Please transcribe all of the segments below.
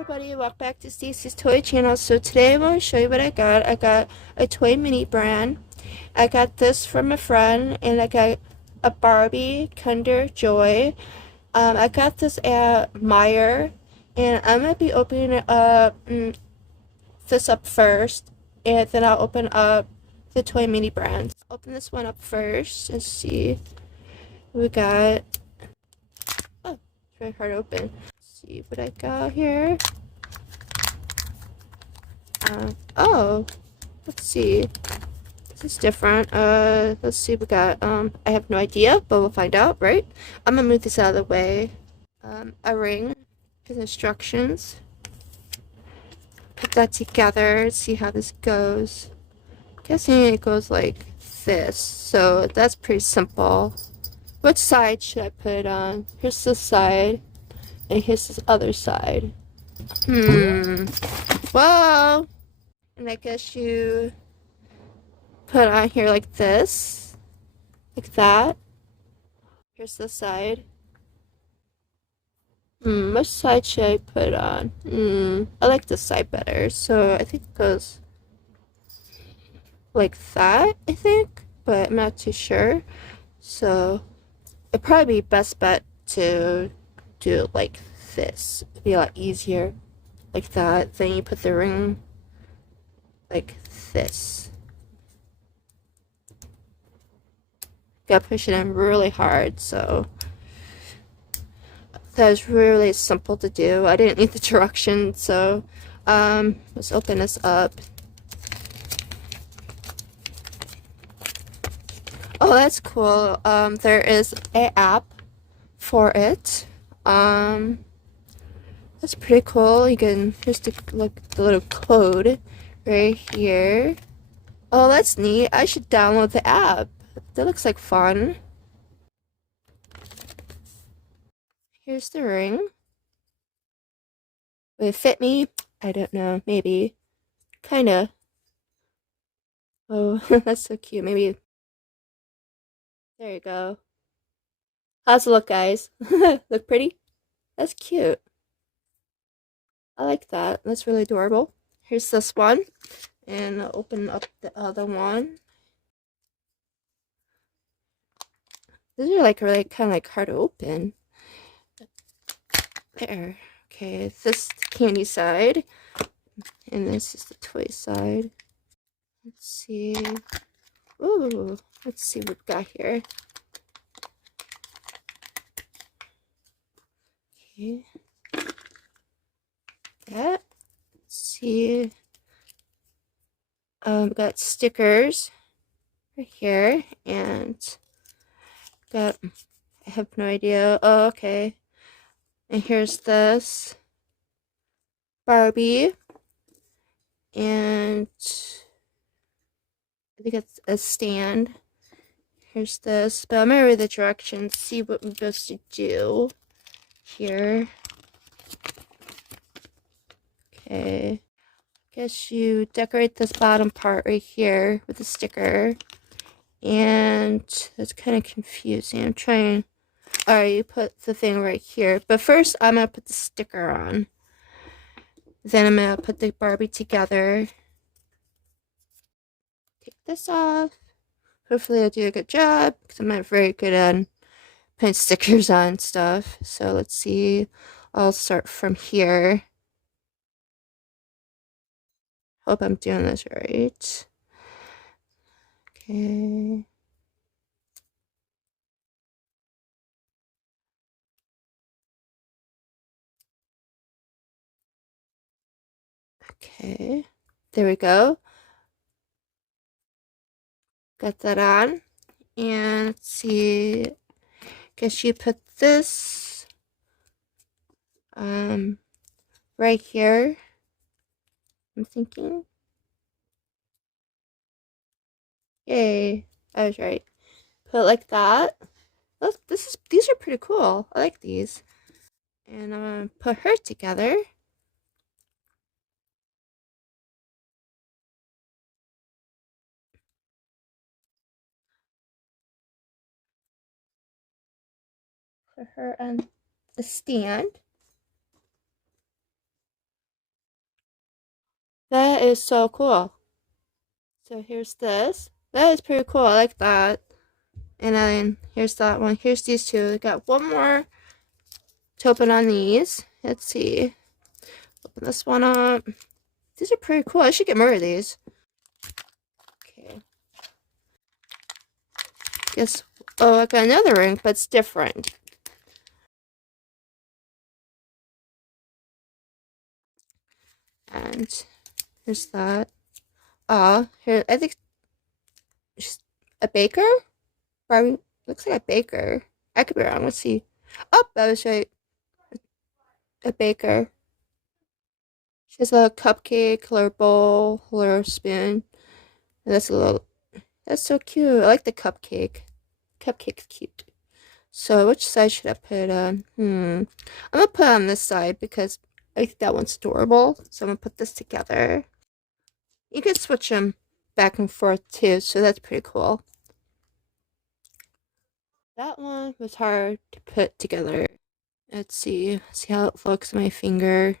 everybody, welcome back to Stacy's Toy Channel. So today I'm going to show you what I got. I got a toy mini brand. I got this from a friend, and I got a Barbie Kinder Joy. I got this at Meyer, and I'm going to be opening it up, this up first, and then I'll open up the toy mini brand. Open this one up first and see what we got. Oh, it's very hard to open. Let's see what I got here. Oh, let's see. This is different. Let's see what we got. I have no idea, but we'll find out, right? I'm gonna move this out of the way. A ring with instructions. Put that together, see how this goes. I'm guessing it goes like this, so that's pretty simple. Which side should I put it on? Here's this side, and here's this other side. Whoa! And I guess you put on here like this, like that. Here's the side. Which side should I put on? I like this side better, so I think it goes like that, I think, but I'm not too sure. So it'd probably be best bet to do it like this. It'd be a lot easier like that. Then you put the ring like this. Gotta push it in really hard, so that was really simple to do. I didn't need the directions, so let's open this up. Oh, that's cool. There is an app for it. That's pretty cool. You can just look the little code right here. Oh, that's neat. I should download the app. That looks like fun. Here's the ring. Will it fit me? I don't know. Maybe. Kinda. Oh, that's so cute. Maybe. There you go. How's it look, guys? Look pretty? That's cute. I like that. That's really adorable. Here's this one. And I'll open up the other one. These are like really kind of like hard to open. There. Okay, this is the candy side. And this is the toy side. Let's see. Ooh, let's see what we've got here. Okay. That. Let's see. We got stickers right here, and got, I have no idea. Oh, okay. And here's this Barbie, and I think it's a stand. Here's this, but I'm gonna read the directions, see what we're supposed to do here. Okay. Guess you decorate this bottom part right here with a sticker. And it's kind of confusing. I'm trying. Alright, you put the thing right here. But first, I'm going to put the sticker on. Then I'm going to put the Barbie together. Take this off. Hopefully I'll do a good job, because I'm not very good at putting stickers on stuff. So let's see. I'll start from here. Hope I'm doing this right. Okay. Okay. There we go. Got that on. And let's see. Guess you put this right here. I'm thinking. Yay. I was right. Put it like that. Look, these are pretty cool. I like these. And I'm gonna put her together. Put her on the stand. That is so cool. So here's this. That is pretty cool. I like that. And then here's that one. Here's these two. I got one more to open on these. Let's see. Open this one up. These are pretty cool. I should get more of these. Okay. Guess. Oh, I got another ring, but it's different. And here's that. Here, I think she's a baker? Barbie looks like a baker. I could be wrong. Let's see. Oh, that was right. A baker. She has a cupcake, her bowl, her spoon. And that's a little. That's so cute. I like the cupcake. Cupcake's cute. So which side should I put it on? I'm gonna put it on this side because I think that one's adorable. So I'm gonna put this together. You can switch them back and forth too, so that's pretty cool. That one was hard to put together. Let's see how it looks on my finger.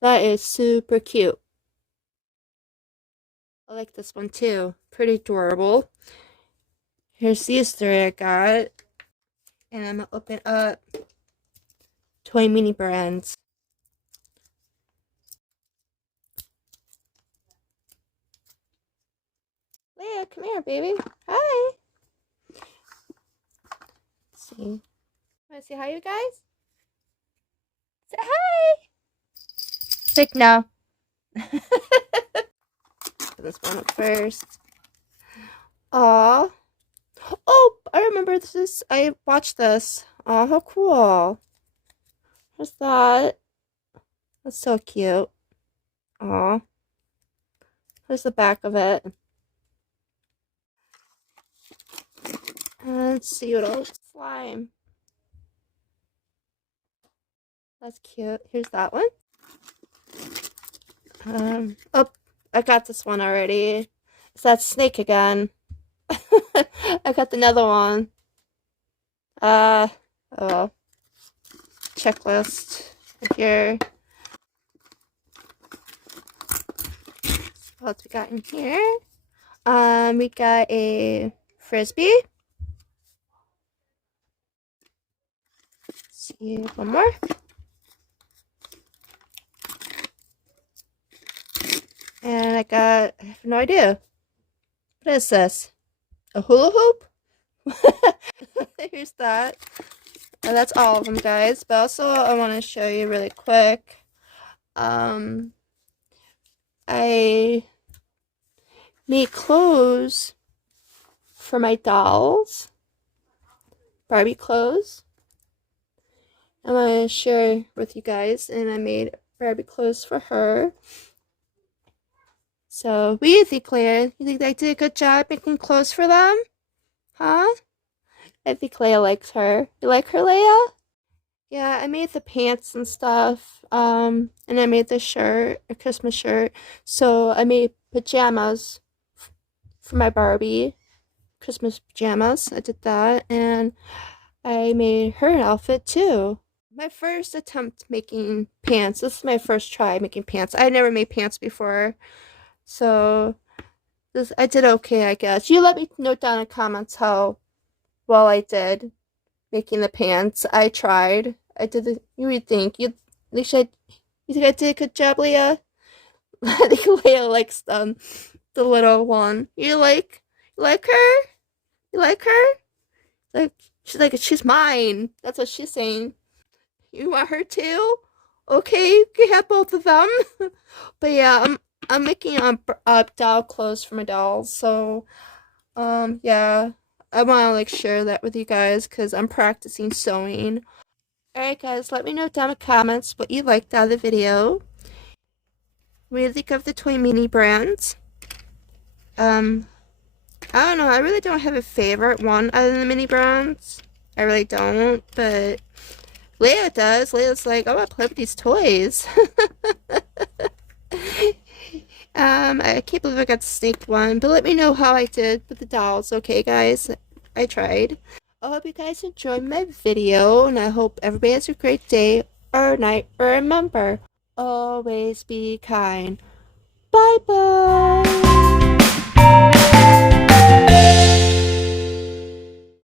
That is super cute. I like this one too. Pretty adorable. Here's these three I got. And I'm gonna open up Toy Mini Brands. Leia, come here, baby. Hi. Let's see. Wanna say hi, you guys? Say hi. Sick now. Put this one up first. Aw. Oh, I remember this. I watched this. Aw, how cool. What's that? That's so cute. Aw. Here's the back of it. Let's see what else. Slime. That's cute. Here's that one. Oh, I got this one already. It's that snake again. I got another one. Oh, checklist here. What else we got in here? We got a frisbee. Let's see, one more. And I have no idea. What is this? A hula hoop? Here's that. And that's all of them, guys. But also, I want to show you really quick. I made clothes for my dolls. Barbie clothes. I'm going to share with you guys. And I made Barbie clothes for her. So, what do you think, Leia? You think I did a good job making clothes for them? Huh? I think Leia likes her. You like her, Leia? Yeah, I made the pants and stuff. And I made the shirt, a Christmas shirt. So I made pajamas for my Barbie. Christmas pajamas. I did that. And I made her an outfit too. My first attempt making pants. This is my first try making pants. I never made pants before. So I did okay, I guess. You let me know down in the comments how well I did making the pants. I tried. I did the. You would think you think I did a good job, Leia? I think Leia likes the little one. You like her? You like her? Like she's mine. That's what she's saying. You want her too? Okay, you can have both of them. But yeah, I'm making doll clothes for my dolls. So yeah, I want to like share that with you guys because I'm practicing sewing. Alright guys, let me know down in the comments what you liked out of the video. What do you think of the Toy Mini brands? I don't know, I really don't have a favorite one other than the mini brands. I really don't, but Leia does. Leia's like, I want to play with these toys. I can't believe I got the snake one, but let me know how I did with the dolls, okay guys? I tried. I hope you guys enjoyed my video, and I hope everybody has a great day or night. Remember, always be kind. Bye bye.